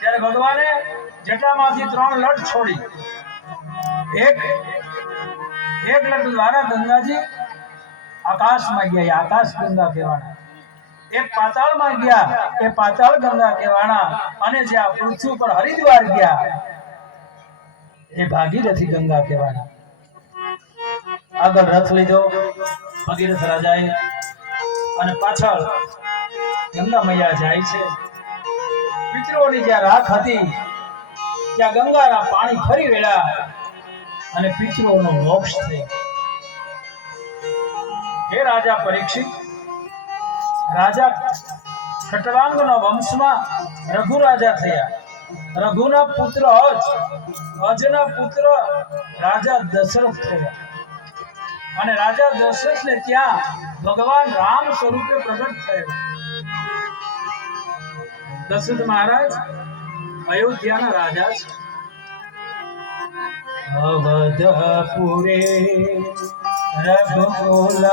ત્યારે ભગવાને જટામાંથી 3 લટ છોડી એક લટ દ્વારા ગંગાજી આકાશમાં ગયા, આકાશ ગંગા કહેવાના. એક પાતાળમાં ગયા, એ પાતાળ ગંગા કહેવાના. અને જે આ પૃથ્વી પર હરિદ્વાર ગયા, એ ભાગીરથી ગંગા કહેવાના. આગળ રથ લીધો ભગીરથ રાજાએ અને પાછળ ગંગા મૈયા જાય છે. પિતૃઓની જ્યાં રાખ હતી ત્યાં ગંગાના પાણી ફરી વળ્યા અને પિતૃઓનો મોક્ષ થયો. હે રાજા પરીક્ષિત, રાજા ખટવાંગના વંશમાં રઘુ રાજા થયા. રઘુના પુત્ર અજના પુત્ર રાજા દશરથ થયા. અને રાજા દશરથને ત્યાં ભગવાન રામ સ્વરૂપે પ્રગટ થયા. દશરથ મહારાજ અયોધ્યાના રાજા છે. અવધપુરે રઘુકુલ